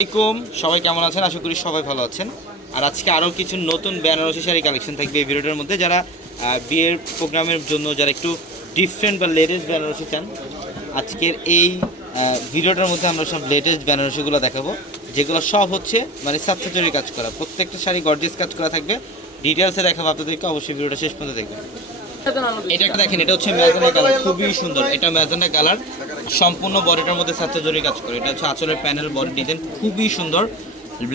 আসসালামাইকুম সবাই কেমন আছেন? আশা করি সবাই ভালো আছেন। আর আজকে আরও কিছু নতুন বেনারসি শাড়ি কালেকশন থাকবে এই ভিডিওটার মধ্যে। যারা বিয়ের প্রোগ্রামের জন্য যারা একটু ডিফারেন্ট বা লেটেস্ট বেনারসি চান, আজকের এই ভিডিওটার মধ্যে আমরা সব লেটেস্ট বেনারসিগুলো দেখাবো। যেগুলো সব হচ্ছে মানে সাতচুরির কাজ করা। প্রত্যেকটা শাড়ি গর্জেস কাজ করা থাকবে। ডিটেলসে দেখাবো আপনাদেরকে। অবশ্যই ভিডিওটা শেষ পর্যন্ত দেখবেন। এটা একটা দেখেন, এটা হচ্ছে ম্যাজেন্ডা কালার খুবই সুন্দর। এটা ম্যাজেন্ডা কালার সম্পূর্ণ বডিটার মধ্যে সাথে জরি কাজ করে। এটা হচ্ছে আঁচলের প্যানেল বডি ডিজাইন। খুবই সুন্দর।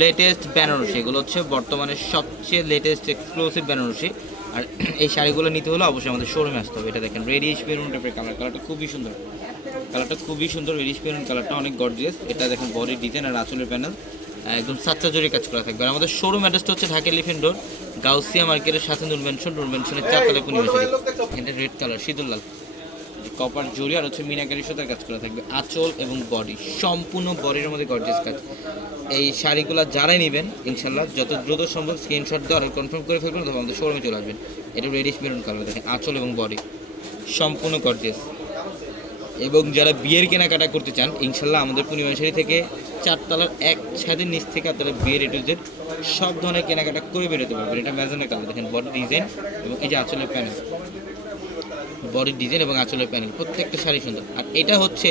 লেটেস্ট বেনারসি এগুলো হচ্ছে বর্তমানে সবচেয়ে লেটেস্ট এক্সক্লুসিভ বেনারসি আর এই শাড়িগুলো নিতে হলে অবশ্যই আমাদের শোরুমে আসতে হবে। এটা দেখেন রেডিশ মেরুন টাইপের কালার কালারটা খুবই সুন্দর। কালারটা খুবই সুন্দর রেডিশ মেরুন কালারটা অনেক গর্জিয়াস এটা দেখেন বডি ডিজাইন আর আঁচলের প্যানেল। একদম সাতটা জরি কাজ করা থাকবে। আর আমাদের শোরুম অ্যাড্রেসটা হচ্ছে ঢাকা এলিফেন্ট রোড গাউসিয়া মার্কেটের সাথে নুর মেনশন নুর মেনশনের চারতলা পূর্ণিমাশারি এটা রেড কালার শীতল লাল। কপার জরি আর হচ্ছে মিনাকারি সুতার কাজ করা থাকবে আঁচল এবং বডি, সম্পূর্ণ বডির মধ্যে গর্জিয়াস কাজ। এই শাড়িগুলো যারাই নেবেন ইনশাল্লাহ যত দ্রুত সম্ভব স্ক্রিনশট দেওয়ার কনফার্ম করে ফেলবেন অথবা আমাদের শোরুমে চলে আসবেন। এটা রেডিশ মেরুন কালার দেখেন, আঁচল এবং বডি, সম্পূর্ণ গর্জিয়াস এবং যারা বিয়ের কেনাকাটা করতে চান ইনশাল্লাহ আমাদের পূর্ণিমা শাড়ি থেকে চারতলার এক ছাদের নিচ থেকে আপনারা বিয়ের এটুদের সব ধরনের কেনাকাটা করে বেরোতে পারবেন। এটা ম্যাজনের কালার দেখেন, বডি ডিজাইন এবং এই যে আঁচলের প্যানেল বডির ডিজাইন এবং আঁচলের প্যানেল প্রত্যেকটা শাড়ি সুন্দর। আর এটা হচ্ছে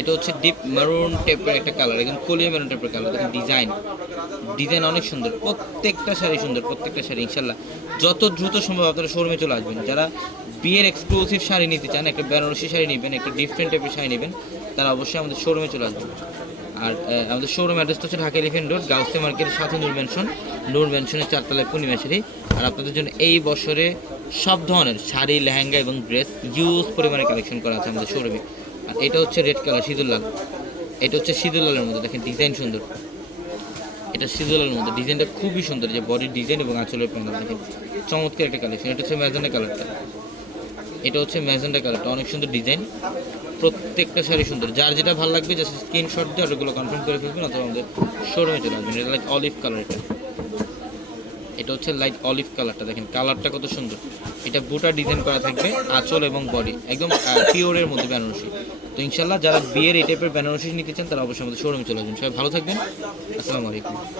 এটা হচ্ছে ডিপ মেরুন টাইপের একটা কালার একদম কলিয়া মেরুন টাইপের কালার দেখেন ডিজাইন ডিজাইন অনেক সুন্দর, প্রত্যেকটা শাড়ি সুন্দর, প্রত্যেকটা শাড়ি, ইনশাল্লাহ। যত দ্রুত সম্ভব আপনারা শোরুমে চলে আসবেন। যারা বিয়ের এক্সক্লুসিভ শাড়ি নিতে চান, একটা বেনারসি শাড়ি নেবেন, একটা ডিফারেন্ট টাইপের শাড়ি নেবেন, তারা অবশ্যই আমাদের শোরুমে চলে আসবেন। আর আমাদের শোরুম অ্যাড্রেসটা হচ্ছে ঢাকা এলিফেন্ট রোড গাউসে মার্কেটের সাথে নূর ম্যানশন নূর ম্যানশনের চারতলায় পূর্ণিমা শাড়ি। আর আপনাদের জন্য এই বছরে সব ধরনের শাড়ি, লেহেঙ্গা এবং ড্রেস ইউজ পরিমাণে কালেকশন করা আছে আমাদের শোরুমে আর এটা হচ্ছে রেড কালার সিঁদুর লাল। এটা হচ্ছে সিঁদুর লালের মধ্যে, দেখেন ডিজাইন সুন্দর। এটা সিজলের মধ্যে। ডিজাইনটা খুবই সুন্দর যে বডির ডিজাইন এবং আঁচলের প্যানেল, দেখেন। চমৎকার একটা কালেকশন এটা হচ্ছে ম্যাজেন্ডা কালারটা এটা হচ্ছে ম্যাজেন্ডা কালারটা অনেক সুন্দর ডিজাইন প্রত্যেকটা শাড়ি সুন্দর। যার যেটা ভালো লাগবে জাস্ট স্ক্রিনশট দিয়ে ওগুলো কনফার্ম করে ফেলবেন, অথবা আমাদের শোরুমে চলে আসবেন। এটা লাইক অলিভ কালার এটা। এটা হচ্ছে লাইট অলিভ কালারটা দেখেন কালারটা কত সুন্দর। এটা গোটা ডিজাইন করা থাকবে আঁচল এবং বডি একদম পিওরের মধ্যে বেনারসি তো ইনশাল্লাহ যারা বিয়ের এই টাইপের বেনারসি নিতে চান, তারা অবশ্যই আমাদের শোরুমে চলে আসবেন। সবাই ভালো থাকবেন। আসসালামু আলাইকুম।